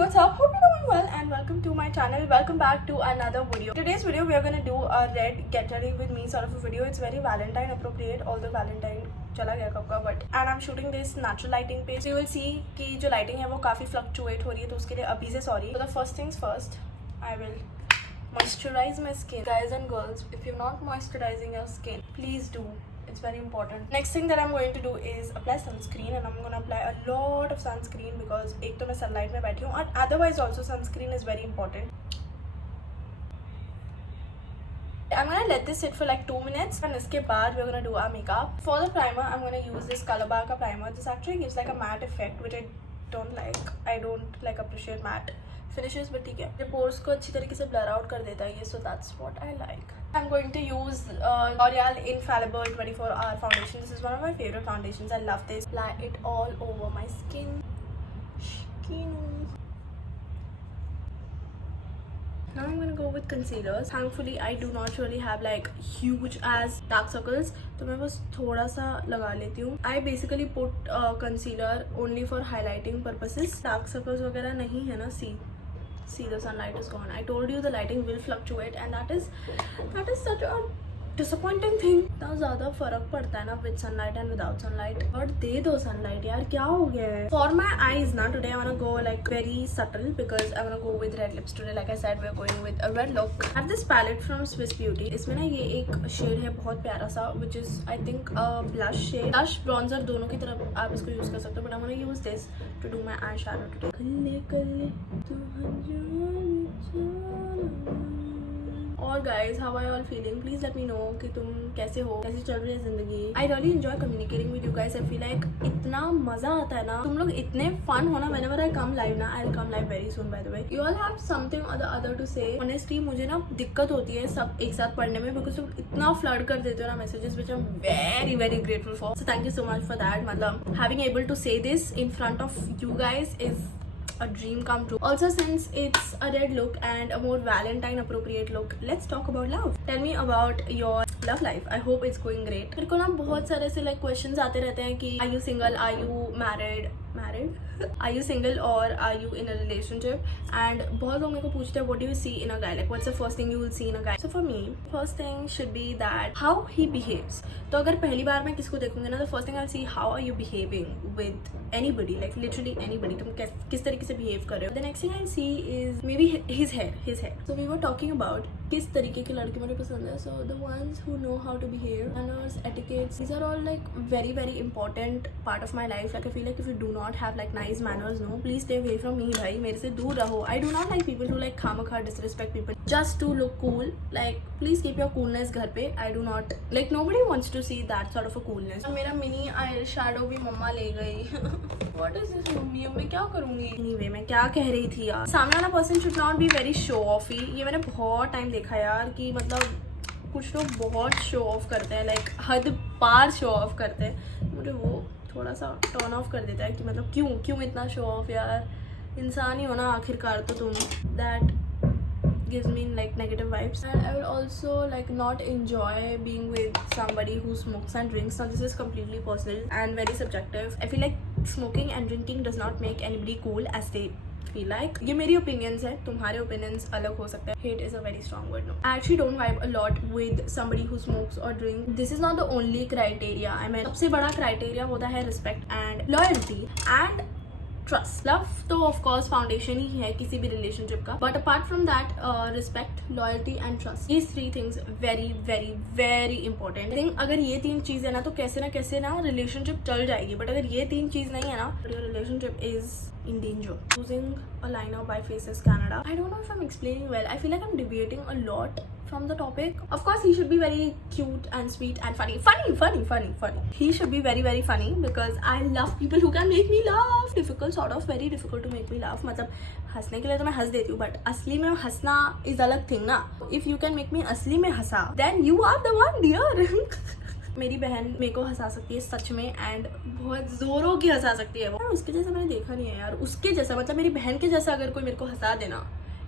what's up? Hope you're doing well and welcome to my channel. Welcome back to another video. Today's video we are gonna do a red get ready with me sort of a video. It's very Valentine appropriate, although Valentine चला गया कब का, but and I'm shooting this natural lighting पे. So you will see कि जो lighting है वो काफी fluctuate हो रही है, तो उसके लिए अभी से sorry. So the first things first, I will moisturize my skin. Guys and girls, if you're not moisturizing your skin, please do. It's very important. Next thing that I'm going to do is apply sunscreen, and I'm going to apply a lot of sunscreen because एक तो मैं sunlight में बैठी हूँ, और otherwise also sunscreen is very important. I'm going to let this sit for like 2 minutes, and इसके बाद we're going to do our makeup. For the primer, I'm going to use this Calabar का primer. This actually gives like a matte effect, which I don't like. I don't like appreciate matte finishes, but ठीक है, ये pores को अच्छी तरीके से blur out कर देता है ये, so that's what I like. I'm going to use L'Oreal Infallible 24-hour foundation. This is one of my favorite foundations. I love this. Apply it all over my skin. Now I'm gonna go with concealers. Thankfully, I do not really have like huge as dark circles, तो मैं बस थोड़ा सा लगा लेती हूँ. I basically put concealer only for highlighting purposes. Dark circles वगैरह नहीं है ना. See the sunlight is gone. I told you the lighting will fluctuate, and that is such a disappointing thing. इतना ज़्यादा फर्क पड़ता है ना with sunlight and without sunlight. और दे दो sunlight यार, क्या हो गया है? For my eyes ना, today I wanna go like very subtle because I wanna go with red lips today. Like I said, we're going with a red look. I have this palette from Swiss Beauty. इसमें ना ये एक shade है बहुत प्यारा सा, which is I think a blush shade. Blush bronzer दोनों की तरफ आप इसको use कर सकते हो, but I'm gonna use this to do my eyeshadow today. और guys, how are you all feeling? Please let me know कि तुम कैसे हो, कैसे चल रही है जिंदगी. I really enjoy communicating with you guys. I feel like इतना मजा आता है ना, तुम लोग इतने fun हो ना. Whenever I come live ना, I'll come live very soon by the way. You all have something or the other to say. Honestly, मुझे ना दिक्कत होती है सब एक साथ पढ़ने में because तुम इतना flood कर देते हो ना messages, which I'm very very grateful for. So thank you so much for that. मतलब having able to say this in front of you guys is a dream come true. Also, since it's a red look and a more Valentine appropriate look, let's talk about love. Tell me about your love life. I hope it's going great. मेरे को ना बहुत सारे से like questions आते रहते हैं कि are you single, are you married are you single or are you in a relationship, and बहुत लोग मेरे को पूछते हैं what do you see in a guy, like what's the first thing you will see in a guy. So for me, first thing should be that how he behaves. तो अगर पहली बार मैं किसको देखूंगी ना, the first thing I'll see how are you behaving with anybody, like literally anybody. तुम किस तरीके से behave कर रहे हो. The next thing I'll see is maybe his hair. So we were talking about किस तरीके के लड़के मुझे पसंद है. So the ones who know how to behave, manners, etiquettes, these are all like very very important part of my life. Like I feel like if you do not have like nice manners, no, please stay away from me भाई, मेरे से दूर रहो. I do not like people who like खामखा disrespect people just to look cool. Like please keep your coolness घर पे. I do not like, nobody wants to see that sort of a coolness. मेरा mini eyeshadow भी मम्मा ले गई. What is this mummy, अब मैं क्या करूँगी? Anyway, मैं क्या कह रही थी यार. सामने वाला person should not be very show offy. ये मैंने बहुत टाइम देखा यार कि मतलब कुछ लोग बहुत शो ऑफ करते हैं, लाइक हद पार शो ऑफ करते हैं. मुझे वो थोड़ा सा टर्न ऑफ कर देता है कि मतलब क्यों इतना शो ऑफ यार. इंसान ही हो ना आखिरकार तो तुम. That gives me like negative vibes. And I will also like not enjoy being with somebody who smokes and drinks. Now this is completely personal and very subjective. I feel like smoking and drinking does not make anybody cool as they feel like. ये मेरी opinions है, तुम्हारे opinions अलग हो सकते हैं. Hate is a very strong word. No, I actually don't vibe a lot with somebody who smokes or drinks. This is not the only criteria. I mean, सबसे बड़ा criteria होता है respect and loyalty and trust. Love तो of course foundation ही है किसी भी relationship का, but apart from that respect, loyalty and trust, these 3 things very very very important. I think अगर ये 3 चीज है ना तो कैसे ना रिलेशनशिप चल जाएगी. बट अगर ये 3 चीज नहीं है ना, your relationship is in danger. Using a liner by Faces Canada. I don't know if I'm explaining well. I feel like I'm deviating a lot from the topic. Of course, he should be very cute and sweet and funny. He should be very very funny because I love people who can make me laugh. Very difficult to make me laugh. मतलब हंसने के लिए तो मैं हंस देती हूँ, but असली में हंसना is अलग thing ना. If you can make me असली में हंसा, then you are the one, dear. मेरी बहन मेरे को हंसा सकती है सच में, एंड बहुत जोरों की हंसा सकती है वो. उसके जैसा मैंने देखा नहीं है यार. उसके जैसा मतलब मेरी बहन के जैसा अगर कोई मेरे को हंसा देना,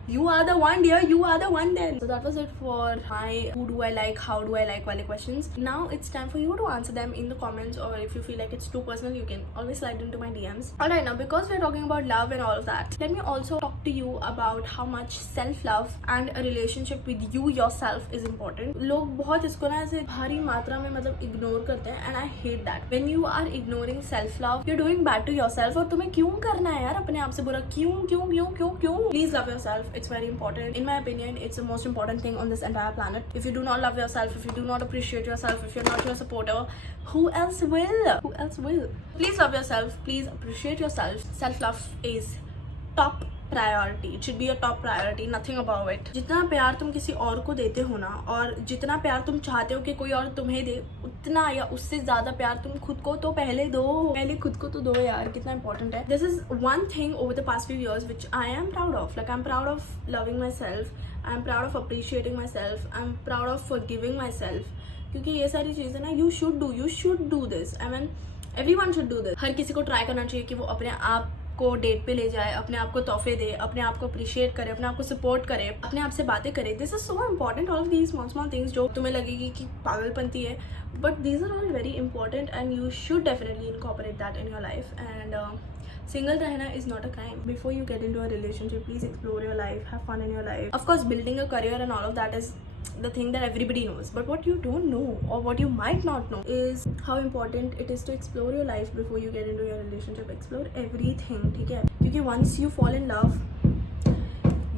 You are the one, dear. You are the one then. So that was it for my who do I like, how do I like wale questions. Now it's time for you to answer them in the comments, or if you feel like it's too personal, you can always slide into my DMs. Alright, now because we're talking about love and all of that, let me also talk to you about how much self-love and a relationship with you yourself is important. लोग बहुत इसको ना ऐसे भारी मात्रा में मतलब ignore करते हैं, and I hate that. When you are ignoring self-love, you're doing bad to yourself. और तुम्हें क्यों करना है यार अपने आप से बुरा? क्यों क्यों क्यों क्यों क्यों? Please love yourself. It's very important. In my opinion, it's the most important thing on this entire planet. If you do not love yourself, if you do not appreciate yourself, if you're not your supporter, who else will? Who else will? Please love yourself. Please appreciate yourself. Self-love is top priority. It should be a top priority, nothing about it. जितना प्यार तुम किसी और को देते हो ना, और जितना प्यार तुम चाहते हो कि कोई और तुम्हें दे, उतना या उससे ज्यादा प्यार तुम खुद को तो पहले दो. पहले खुद को तो दो यार, कितना इंपॉर्टेंट है. This is one thing over the past few years which I am proud of. Like I am proud of loving myself, I am proud of appreciating myself, I am proud of forgiving myself. क्योंकि ये सारी चीजें ना you should do this. I mean everyone should do this. हर किसी को try करना चाहिए कि वो अपने आप को डेट पे ले जाए, अपने आप को तोहफे दे, अपने आप को अप्रिशिएट करे, अपने आप को सपोर्ट करे, अपने आप से बातें करे. This is so important. All of these small things जो तुम्हें लगेगी कि पागलपंती है, but these are all very important and you should definitely incorporate that in your life. And single रहना is not a crime. Before you get into a relationship, please explore your life, have fun in your life. Of course, building a career and all of that is the thing that everybody knows, but what you don't know or what you might not know is how important it is to explore your life before you get into your relationship. Explore everything, ठीक है? क्योंकि once you fall in love,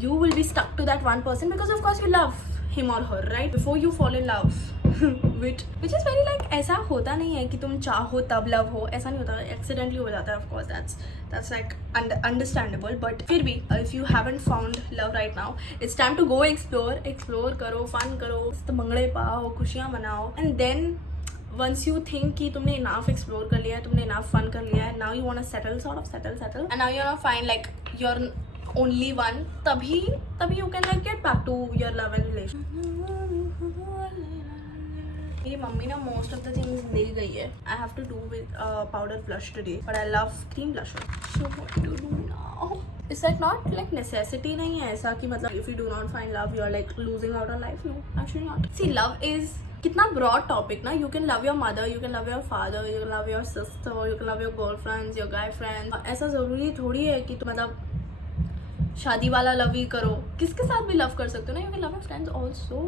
you will be stuck to that one person because of course you love him or her, right? Before you fall in love which is very like, ऐसा होता नहीं है कि तुम चाहो तब love हो, ऐसा नहीं होता, एक्सीडेंटली हो जाता है. of course that's like understandable, but फिर भी if you haven't found love right now, it's time to go explore करो, fun करो, भंगड़े पाओ, खुशियाँ मनाओ, and then once you think कि तुमने enough explore कर लिया है, तुमने enough fun कर लिया है, now you wanna settle, and now you wanna find like your only one, तभी you can like get back to your love and relationship. मेरी मम्मी ना मोस्ट ऑफ द थिंग्स दे गई है. I have to do with powder blush today, but I love cream blusher. So what to do now? It's like not like necessity नहीं है ऐसा कि मतलब if you do not find love you are like losing out on life. No, actually not. See, love is कितना broad topic ना. You can love your mother, you can love your father, you can love your sister, you can love your girlfriends, your guy friends. ऐसा जरूरी थोड़ी है कि तुम मतलब शादी वाला लव ही करो, किसके साथ भी लव कर सकते हो ना. You can love your friends also.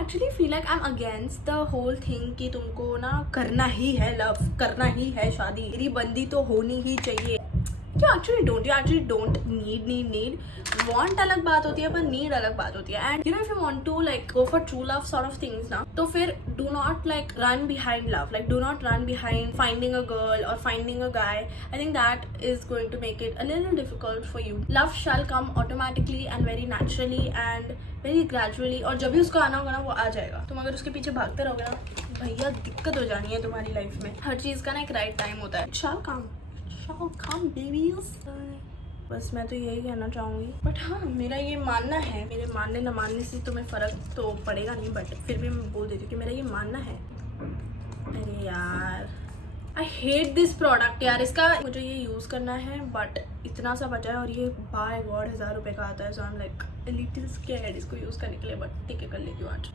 Actually feel like I am against the whole thing कि तुमको ना करना ही है लव, करना ही है शादी, मेरी बंदी तो होनी ही चाहिए. You actually don't need. Want अलग बात होती है, पर need अलग बात होती है. And you know, if you want to like go for true love sort of things ना, तो फिर do not like run behind love. Like do not run behind finding a girl or finding a guy. I think that is going to make it a little difficult for you. Love shall come automatically and very naturally and very gradually. और जब भी उसको आना होगा ना, वो आ जाएगा. तुम अगर उसके पीछे भागते रहोगे ना, भैया दिक्कत हो जानी है तुम्हारी लाइफ में. हर चीज़ का ना एक राइट टाइम होता है. It shall come. Come babies. बस मैं तो यही कहना चाहूँगी. बट हाँ, मेरा ये मानना है, मेरे मानने न मानने से तुम्हें फ़र्क तो पड़ेगा नहीं, बट फिर भी मैं बोल देती हूँ कि मेरा ये मानना है. अरे यार, आई हेट दिस प्रोडक्ट यार. इसका मुझे ये यूज़ करना है, बट इतना सा बचा है और ये बाय गॉड 1000 रुपये का आता है. So I am like little scared इसको यूज़ करने के लिए, बट ठीक है कर लेती हूँ आज.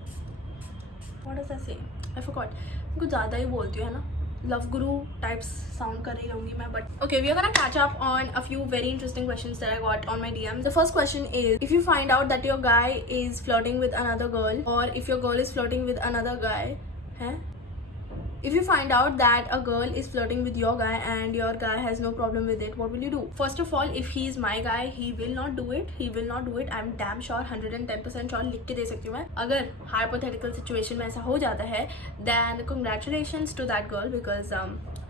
व्हाट डज आई से? I forgot. कुछ ज़्यादा ही बोलती हूँ है ना. Love Guru types sound कर रही रहूँगी मैं, but okay, we are gonna catch up on a few very interesting questions that I got on my DMs. The first question is, if you find out that your guy is flirting with another girl, or if your girl is flirting with another guy, if you find out that a girl is flirting with your guy and your guy has no problem with it, what will you do? First of all, if he is my guy, he will not do it. I'm damn sure, 110% sure, लिख के दे सकती हूँ मैं. अगर hypothetical situation में ऐसा हो जाता है, then congratulations to that girl, because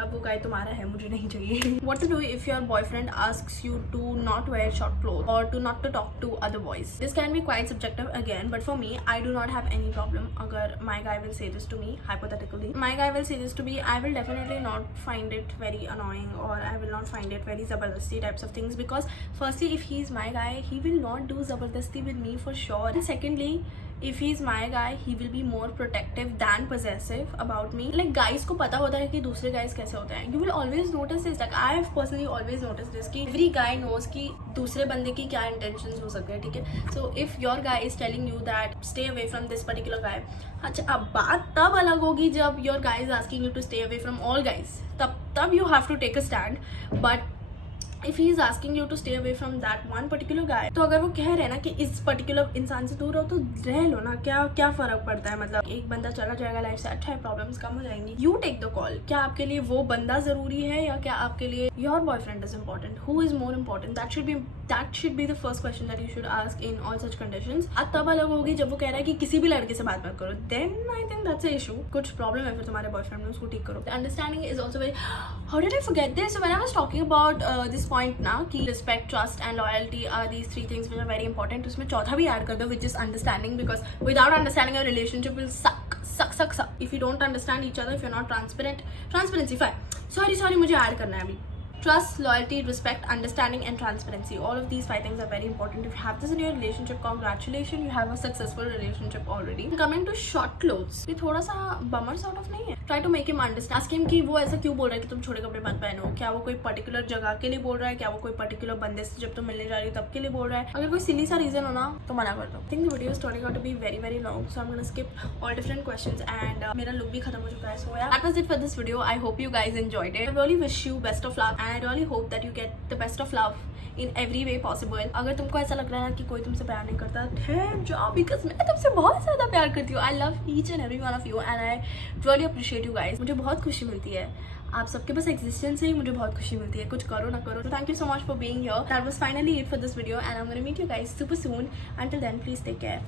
अब वो guy तुम्हारा है, मुझे नहीं चाहिए. What to do if your boyfriend asks you to not wear short clothes or to not to talk to other boys? This can be quite subjective again, but for me, I do not have any problem. अगर my guy will say this to me, hypothetically, my guy will say this to me, I will definitely not find it very annoying, or I will not find it very zabardasti types of things, because firstly, if he is my guy, he will not do zabardasti with me for sure. And secondly, if he's my guy, he will be more protective than possessive about me. Like guys को पता होता है कि दूसरे guys कैसे होते हैं. You will always notice this. Like I have personally always noticed this कि every guy knows कि दूसरे बंदे की क्या intentions हो सकते हैं, ठीक है. So if your guy is telling you that stay away from this particular guy, अच्छा अब बात तब अलग होगी जब your guy is asking you to stay away from all guys. तब you have to take a stand. But if he is asking you to stay away from that one particular guy, तो अगर वो कह रहे हैं ना कि इस पर्टिकुलर इंसान से दूर रहो तो रह लो ना, क्या फर्क पड़ता है. मतलब एक बंदा चला जाएगा लाइफ से, अच्छा है, प्रॉब्लम्स कम हो जाएंगी. You take the call. क्या आपके लिए वो बंदा जरूरी है या क्या आपके लिए your boyfriend is important? Who is more important? That should be the first question that you should ask in all such conditions. अब तब अलग होगी जब वो कह रहा है कि किसी भी लड़के से बात मत करो. Then I think that's a issue. कुछ प्रॉब्लम है फिर तुम्हारे बॉयफ्रेंड में, उसको ठीक करो. Understanding is also very. How did I forget this when I was talking about this point ना कि respect, trust and loyalty are these three things which are very important. उसमें चौथा भी ऐड कर दो, which is understanding, because without understanding, a relationship will suck. If you don't understand each other, if you're not transparency, fine. Sorry, मुझे add करना है अभी. Trust, loyalty, respect, understanding and transparency. All of these 5 things are very important. If you have this in your relationship, congratulations, you have a successful relationship already. Coming to short clothes, ये थोड़ा सा bummer sort of नहीं है. Try to make him understand. Ask him कि वो ऐसा क्यों बोल रहा है कि तुम छोटे कपड़े मत पहनो. क्या वो कोई पर्टिकुलर जगह के लिए बोल रहा है? क्या वो कोई पर्टिकुलर बंदे से जब तुम मिलने जा रही हो तब के लिए बोल रहा है? अगर कोई सिली सा रीजन हो ना तो मना कर दो. I think the video is turning out to be very very long, so I'm gonna skip all different questions and मेरा look भी खत्म हो चुका है. So yeah, that was it for this video. I hope you guys enjoyed it. I really wish you best of luck and I really hope that you get the best of love in every way possible. अगर तुमको ऐसा लग रहा है ना कि कोई तुमसे प्यार नहीं करता, ठहर जाओ, because मैं तुमसे बहुत ज़्यादा प्यार करती हूँ. I love each and every one of you and I really appreciate you guys. मुझे बहुत खुशी मिलती है. आप सबके बस एग्जिस्टेंस से ही मुझे बहुत खुशी मिलती है. कुछ करो ना करो. Thank you so much for being here. That was finally it for this video and I'm gonna meet you guys super soon. Until then, please take care.